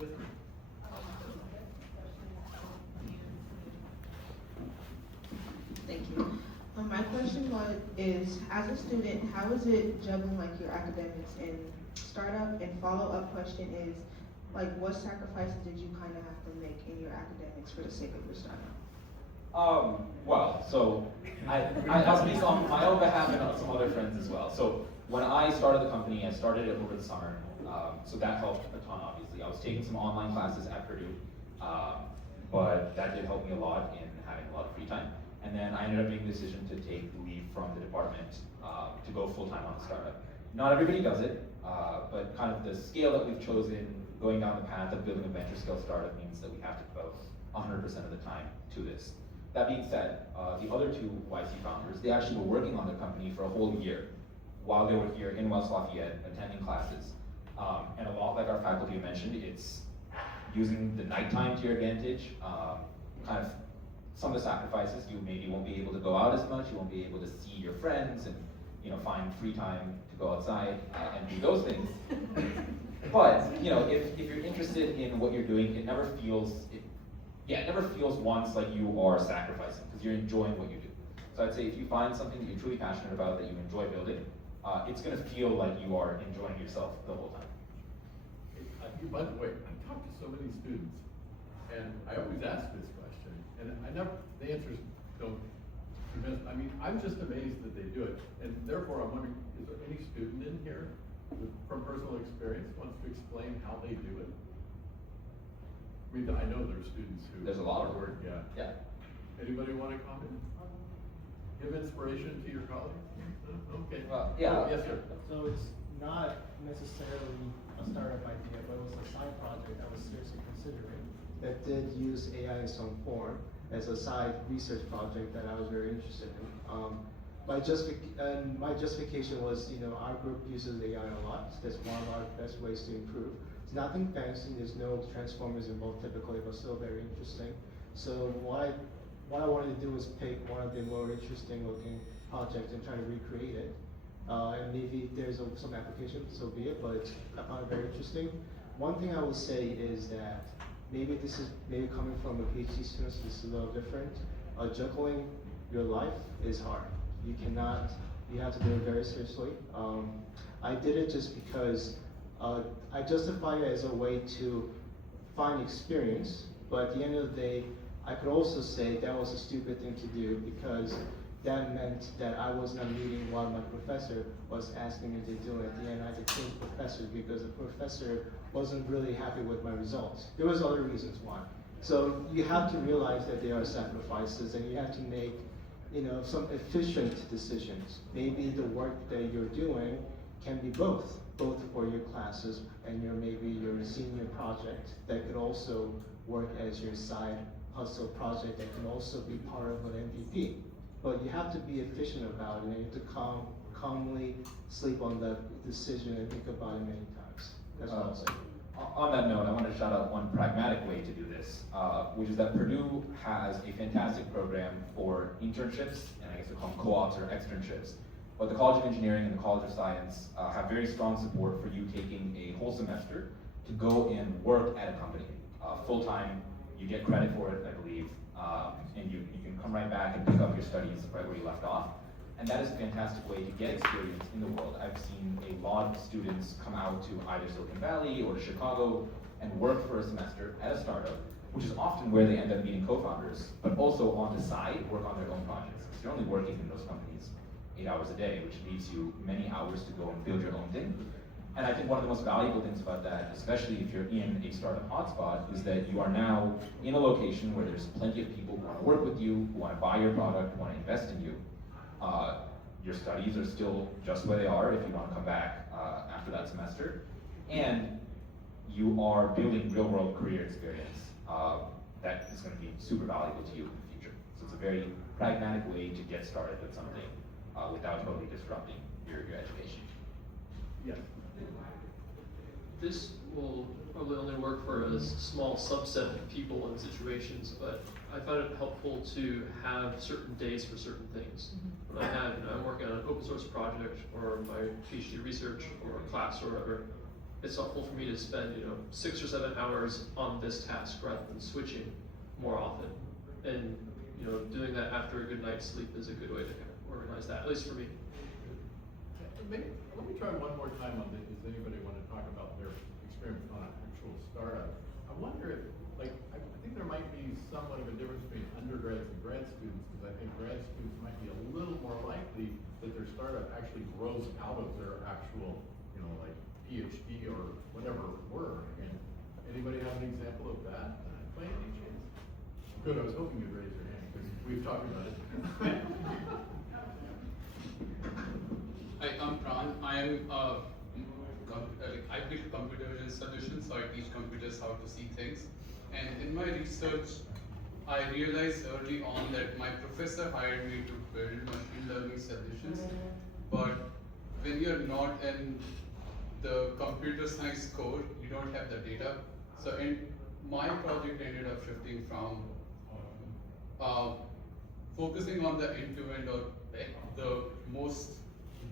Yes, ma'am. Thank you. My question is, as a student, how is it juggling like your academics and startup? And follow-up question is, like, what sacrifices did you kind of have to make in your academics for the sake of your startup? Well, so I'll speak on my own behalf and on some other friends as well. So when I started the company, I started it over the summer, so that helped a ton, obviously. I was taking some online classes at Purdue, but that did help me a lot in having a lot of free time. And then I ended up making the decision to take leave from the department to go full-time on the startup. Not everybody does it, but kind of the scale that we've chosen, going down the path of building a venture scale startup, means that we have to devote 100% of the time to this. That being said, the other two YC founders, they actually were working on the company for a whole year while they were here in West Lafayette attending classes. And a lot like our faculty mentioned, it's using the nighttime to your advantage, kind of some of the sacrifices. You maybe won't be able to go out as much, you won't be able to see your friends and find free time to go outside and do those things. But if you're interested in what you're doing, it never feels once like you are sacrificing, because you're enjoying what you do. So I'd say if you find something that you're truly passionate about, that you enjoy building, it's going to feel like you are enjoying yourself the whole time. By the way, I talk to so many students, and I always ask this question, and the answers don't convince. I mean, I'm just amazed that they do it, and therefore I'm wondering, is there any student in here from personal experience wants to explain how they do it? I mean, I know there's students who. There's a lot of work. Yeah. Yeah. Anybody want to comment? Give inspiration to your colleagues? Okay. Well, yeah. Oh, yes, sir. So it's not necessarily a startup idea, but it was a side project I was seriously considering. That did use AI in some form as a side research project that I was very interested in. My justification was, our group uses AI a lot. That's one of our best ways to improve. It's nothing fancy. There's no transformers involved typically, but still very interesting. So what I wanted to do was pick one of the more interesting looking projects and try to recreate it. And maybe there's some application, so be it, but I found it very interesting. One thing I will say is that maybe coming from a PhD student, this is a little different. Juggling your life is hard. You have to do it very seriously. I did it just because I justify it as a way to find experience, but at the end of the day, I could also say that was a stupid thing to do, because that meant that I was not meeting what my professor was asking me to do. At the end, I had to change professors because the professor wasn't really happy with my results. There was other reasons why. So you have to realize that there are sacrifices, and you have to make some efficient decisions. Maybe the work that you're doing can be both for your classes and maybe your senior project that could also work as your side hustle project that can also be part of an MVP. But you have to be efficient about it, and you have to calmly sleep on that decision and think about it many times. That's what I'll say. On that note, I want to shout out one pragmatic way to do this, which is that Purdue has a fantastic program for internships, and I guess they call them co-ops or externships. But the College of Engineering and the College of Science have very strong support for you taking a whole semester to go and work at a company. Full-time, you get credit for it, I believe, and you can come right back and pick up your studies right where you left off. And that is a fantastic way to get experience in the world. I've seen a lot of students come out to either Silicon Valley or to Chicago and work for a semester at a startup, which is often where they end up meeting co-founders, but also on the side, work on their own projects. Because you're only working in those companies 8 hours a day, which leaves you many hours to go and build your own thing. And I think one of the most valuable things about that, especially if you're in a startup hotspot, is that you are now in a location where there's plenty of people who want to work with you, who want to buy your product, who want to invest in you. Your studies are still just where they are if you want to come back after that semester. And you are building real-world career experience that is going to be super valuable to you in the future. So it's a very pragmatic way to get started with something without totally disrupting your education. Yes. This will probably only work for a small subset of people and situations, but I found it helpful to have certain days for certain things. When I'm working on an open source project or my PhD research or a class or whatever, it's helpful for me to spend 6 or 7 hours on this task rather than switching more often. And doing that after a good night's sleep is a good way to kind of organize prioritize that, at least for me. Let me try one more time on this. Does anybody want to talk about their experience on an actual startup? I wonder if, like, I think there might be somewhat of a difference between undergrads and grad students, because I think grad students might be a little more likely that their startup actually grows out of their actual, like PhD or whatever work. And anybody have an example of that by any chance? Good, I was hoping you'd raise your hand, because we've talked about it. Hi, I'm Pran. I build computer vision solutions, so I teach computers how to see things. And in my research, I realized early on that my professor hired me to build machine learning solutions. But when you're not in the computer science core, you don't have the data. So my project ended up shifting from focusing on the end-to-end or the most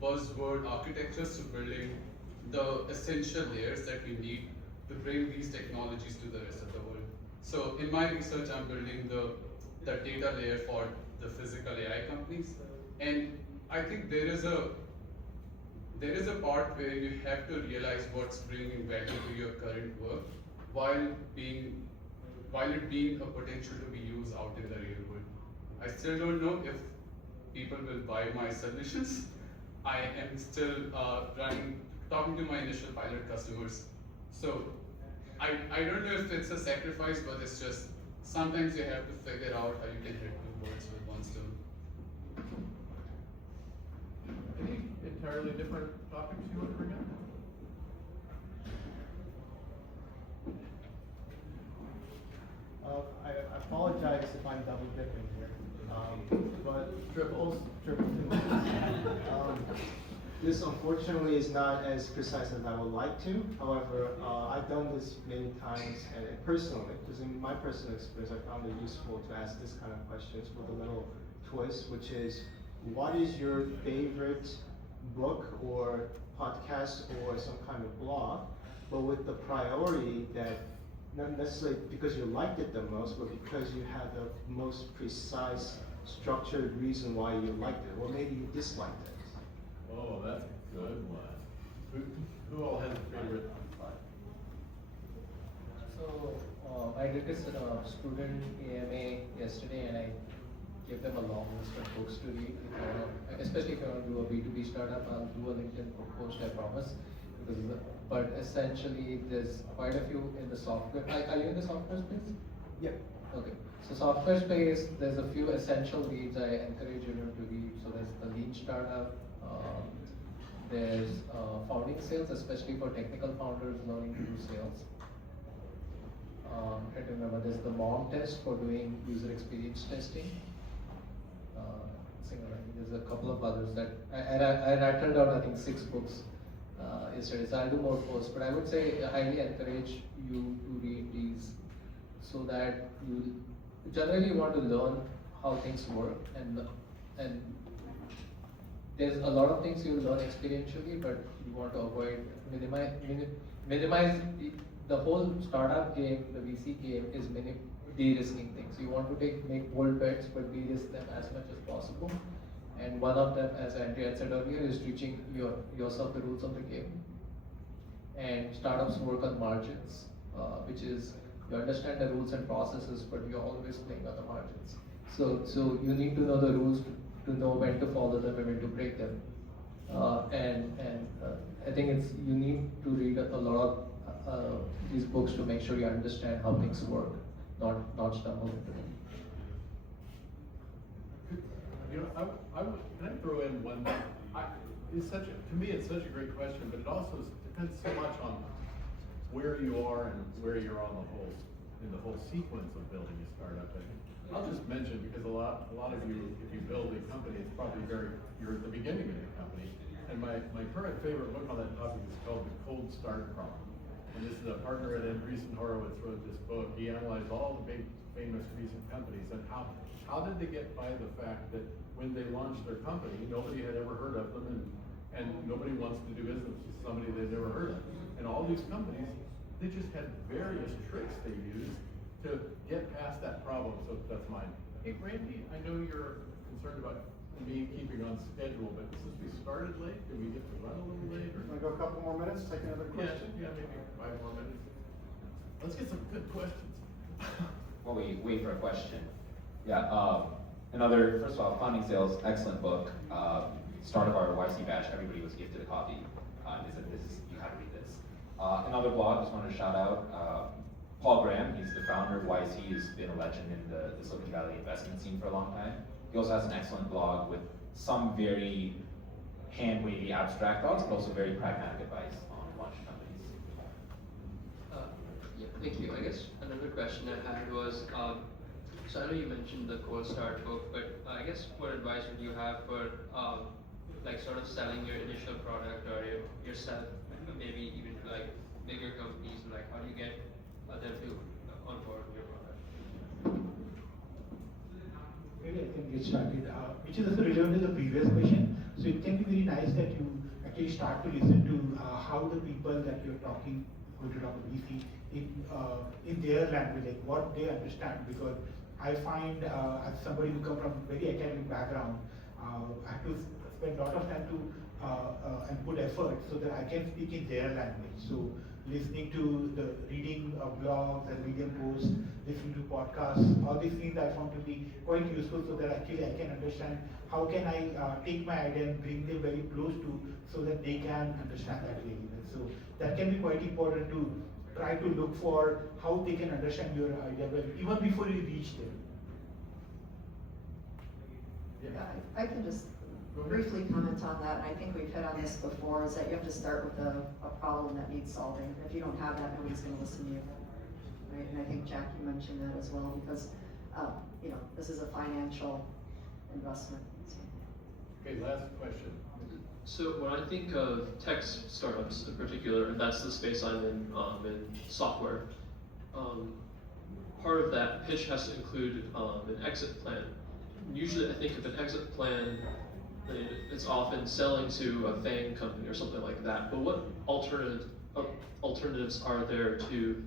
buzzword architectures to building the essential layers that we need to bring these technologies to the rest of the world. So in my research, I'm building the data layer for the physical AI companies. And I think there is a part where you have to realize what's bringing value to your current work while it being a potential to be used out in the real world. I still don't know if people will buy my solutions. I am still talking to my initial pilot customers. So I don't know if it's a sacrifice, but it's just sometimes you have to figure out how you can hit two birds with one stone. Any entirely different topics you want to bring up? I apologize if I'm double dipping here, but Triples. This unfortunately is not as precise as I would like to. However, I've done this many times, and personally, because in my personal experience, I found it useful to ask this kind of questions with a little twist, which is, what is your favorite book or podcast or some kind of blog, but with the priority that not necessarily because you liked it the most, but because you had the most precise, structured reason why you liked it, or maybe you disliked it. Oh, that's a good one. Who all has a favorite? So I did this student AMA yesterday, and I gave them a long list of books to read. Especially if you want to do a B2B startup, I'll do a LinkedIn post, I promise. But essentially, there's quite a few in the software. Are you in the software space? Yeah. Okay. So software space, there's a few essential reads I encourage you to read. So there's the Lean Startup. There's founding sales, especially for technical founders learning to do sales. Try to remember, there's the MOM test for doing user experience testing. There's a couple of others that I rattled out, I think 6 books yesterday. So I'll do more posts, but I would say I highly encourage you to read these so that you generally want to learn how things work, and there's a lot of things you learn experientially, but you want to minimize the whole startup game, the VC game is de-risking things. You want to make bold bets, but de-risk them as much as possible. And one of them, as Andrea had said earlier, is teaching yourself the rules of the game. And startups work on margins, which is you understand the rules and processes, but you're always playing on the margins. So you need to know the rules to know when to follow them and when to break them. I think you need to read a lot of these books to make sure you understand how things work, not stumble into them. Can I throw in one? To me, it's such a great question, but it also depends so much on where you are and where you're in the whole sequence of building a startup. I'll just mention, because a lot of you, if you build a company, it's probably you're at the beginning of your company. And my current favorite book on that topic is called The Cold Start Problem. And this is a partner at Andreessen Horowitz wrote this book. He analyzed all the big, famous recent companies and how did they get by the fact that when they launched their company, nobody had ever heard of them, and nobody wants to do business with somebody they've never heard of. And all these companies, they just had various tricks they used to get past that problem. So that's mine. Hey, Randy, I know you're concerned about me keeping on schedule, but since we started late, do we get to run a little late or? Want to go a couple more minutes, take another question? Yeah, maybe 5 more minutes. Let's get some good questions. While we wait for a question. Yeah, first of all, Funding Sales, excellent book. Start of our YC batch, everybody was gifted a copy. They said you have to read this. Another blog, just wanted to shout out, Paul Graham, he's the founder of YC, he's been a legend in the Silicon Valley investment scene for a long time. He also has an excellent blog with some very hand-wavy abstract thoughts, but also very pragmatic advice on launch companies. Yeah, thank you. I guess another question I had was, so I know you mentioned the Cold Start book, but I guess what advice would you have for like sort of selling your initial product or yourself, maybe even to like bigger companies, like how do you get them to onboard your product? Maybe I can get started, which is also relevant to the previous question. So it can be very nice that you actually start to listen to how the people that you're going to talk with VC in their language, like what they understand. Because I find as somebody who comes from very academic background, I have to spend a lot of time to and put effort so that I can speak in their language. So listening to the reading of blogs and Medium posts, listening to podcasts, all these things I found to be quite useful so that actually I can understand how can I take my idea and bring them very close to so that they can understand that really well. So that can be quite important to try to look for how they can understand your idea well, even before you reach them. Yeah, I can just briefly comment on that, and I think we've hit on this before, is that you have to start with a problem that needs solving. If you don't have that, nobody's going to listen to you, right? And I think Jackie mentioned that as well, because this is a financial investment. Okay, last question. So when I think of tech startups in particular, and that's the space I'm in software, part of that pitch has to include an exit plan. Usually I think of an exit plan, it's often selling to a FANG company or something like that, but what alternatives are there to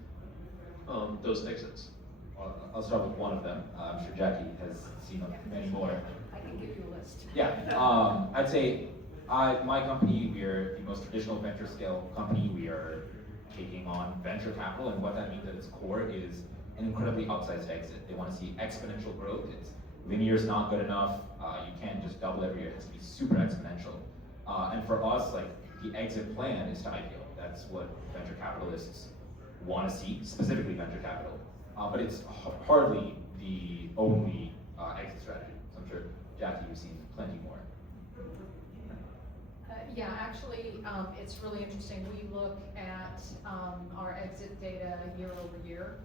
those exits? Well, I'll start with one of them. I'm sure Jackie has seen many more. I can give you a list. Yeah, I'd say my company, we're the most traditional venture scale company. We are taking on venture capital, and what that means at its core is an incredibly outsized exit. They want to see exponential growth. Linear is not good enough. You can't just double every year. It has to be super exponential. And for us, like the exit plan is to IPO. That's what venture capitalists want to see, specifically venture capital. But it's hardly the only exit strategy. So I'm sure, Jackie, you've seen plenty more. Yeah, actually, it's really interesting. We look at our exit data year over year,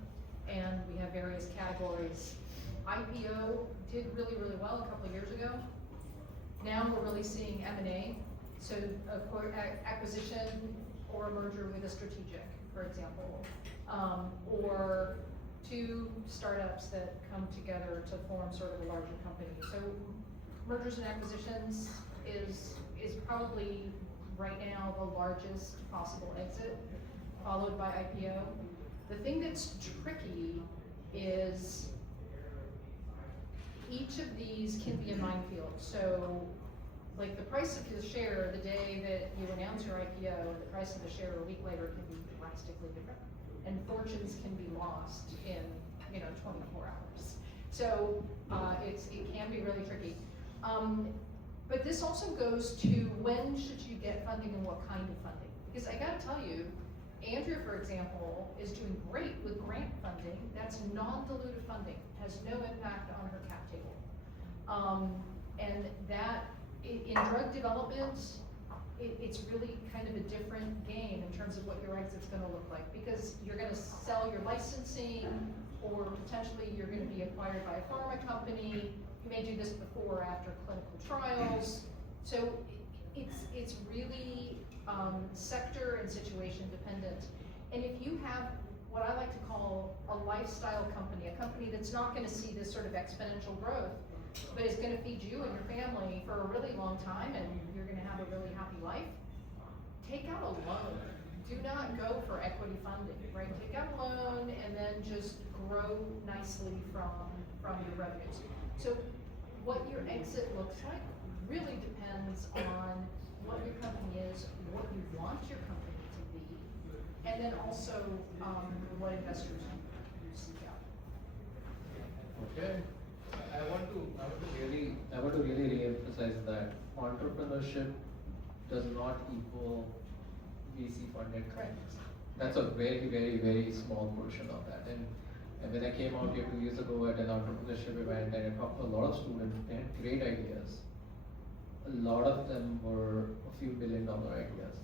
and we have various categories. IPO did really, really well a couple of years ago. Now we're really seeing M&A, so of course acquisition or a merger with a strategic, for example, or two startups that come together to form sort of a larger company. So mergers and acquisitions is probably right now the largest possible exit, followed by IPO. The thing that's tricky is each of these can be a minefield. So like the price of your share the day that you announce your IPO, the price of the share a week later can be drastically different. And fortunes can be lost in 24 hours. So it can be really tricky. But this also goes to when should you get funding and what kind of funding? Because I gotta tell you, Andrea, for example, is doing great with grant funding. That's non-dilutive funding, has no impact on her cap table. And that, in drug development, it's really kind of a different game in terms of what your exit's gonna look like. Because you're gonna sell your licensing, or potentially you're gonna be acquired by a pharma company. You may do this before or after clinical trials. So it's really sector and situation dependent. And if you have what I like to call a lifestyle company, a company that's not going to see this sort of exponential growth, but is going to feed you and your family for a really long time, and you're going to have a really happy life, take out a loan. Do not go for equity funding, right? Take out a loan and then just grow nicely from your revenues. So what your exit looks like really depends on what your company is, what you want your company to be, and then also, what investors you seek out. Okay. I want to really re-emphasize that entrepreneurship does not equal VC funded companies. That's a very, very, very small portion of that. And when I came out here 2 years ago at an entrepreneurship event and I talked to a lot of students, they had great ideas. A lot of them were a few $1 billion ideas.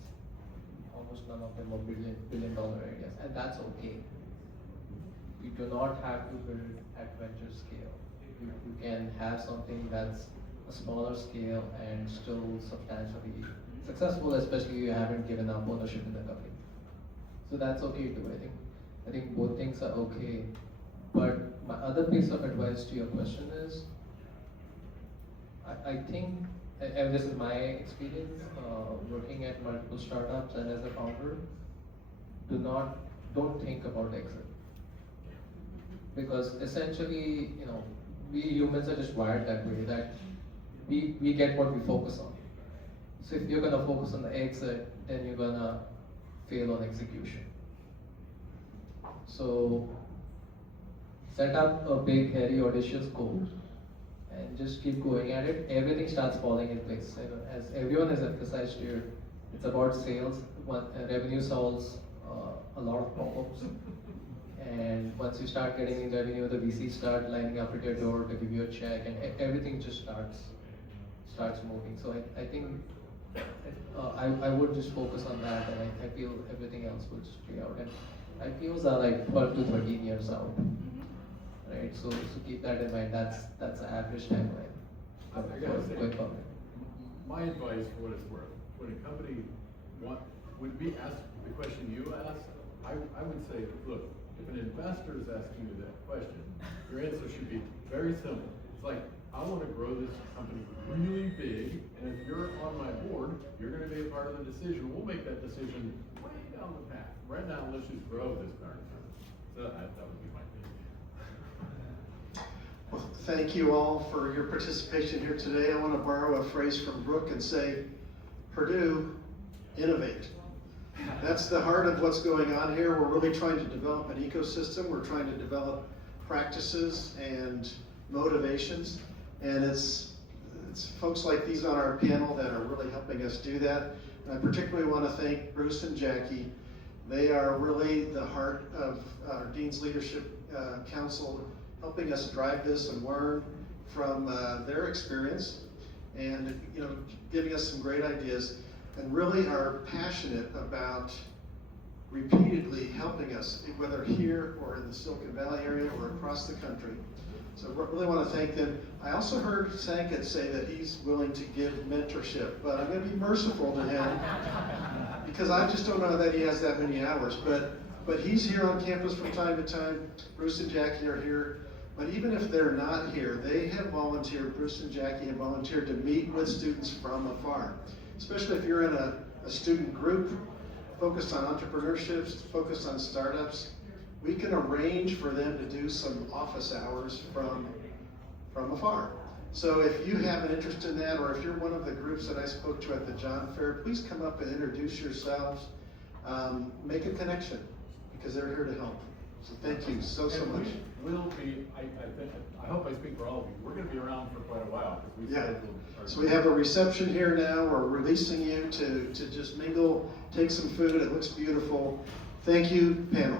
Almost none of them were $1 billion ideas, and that's okay. You do not have to build at venture scale. You can have something that's a smaller scale and still substantially successful, especially if you haven't given up ownership in the company. So that's okay too. I think both things are okay. But my other piece of advice to your question is, I think, and this is my experience working at multiple startups and as a founder, don't think about exit. Because essentially, we humans are just wired that way, that we get what we focus on. So if you're gonna focus on the exit, then you're gonna fail on execution. So set up a big, hairy, audacious goal and just keep going at it. Everything starts falling in place. As everyone has emphasized here, it's about sales. Revenue solves a lot of problems. And once you start getting in revenue, the VCs start lining up at your door to give you a check, and everything just starts moving. So I think I would just focus on that, and I feel everything else will just play out. And IPOs are like 12 to 13 years out, right? So keep that in mind. That's the average timeline I gotta say, going public. my advice for what it's worth, when a company would be asked the question you asked, I would say, look, if an investor is asking you that question, your answer should be very simple. It's like, I want to grow this company really big, and if you're on my board, you're going to be a part of the decision. We'll make that decision way down the path. Right now, let's just grow this darn thing. So that would be my opinion. Well, thank you all for your participation here today. I want to borrow a phrase from Brooke and say, Purdue, innovate. That's the heart of what's going on here. We're really trying to develop an ecosystem. We're trying to develop practices and motivations. And it's folks like these on our panel that are really helping us do that. And I particularly want to thank Bruce and Jackie. They are really the heart of our Dean's Leadership Council, helping us drive this and learn from their experience, and giving us some great ideas, and really are passionate about repeatedly helping us, whether here or in the Silicon Valley area or across the country. So I really want to thank them. I also heard Sanket say that he's willing to give mentorship, but I'm going to be merciful to him because I just don't know that he has that many hours. But he's here on campus from time to time. Bruce and Jackie are here. But even if they're not here, they have volunteered, Bruce and Jackie have volunteered to meet with students from afar. Especially if you're in a student group focused on entrepreneurship, focused on startups, we can arrange for them to do some office hours from afar. So if you have an interest in that, or if you're one of the groups that I spoke to at the John Fair, please come up and introduce yourselves. Make a connection, because they're here to help. So thank you so much. We'll be, I hope I speak for all of you, we're going to be around for quite a while. So we have a reception here now. We're releasing you to just mingle, take some food. It looks beautiful. Thank you, panel.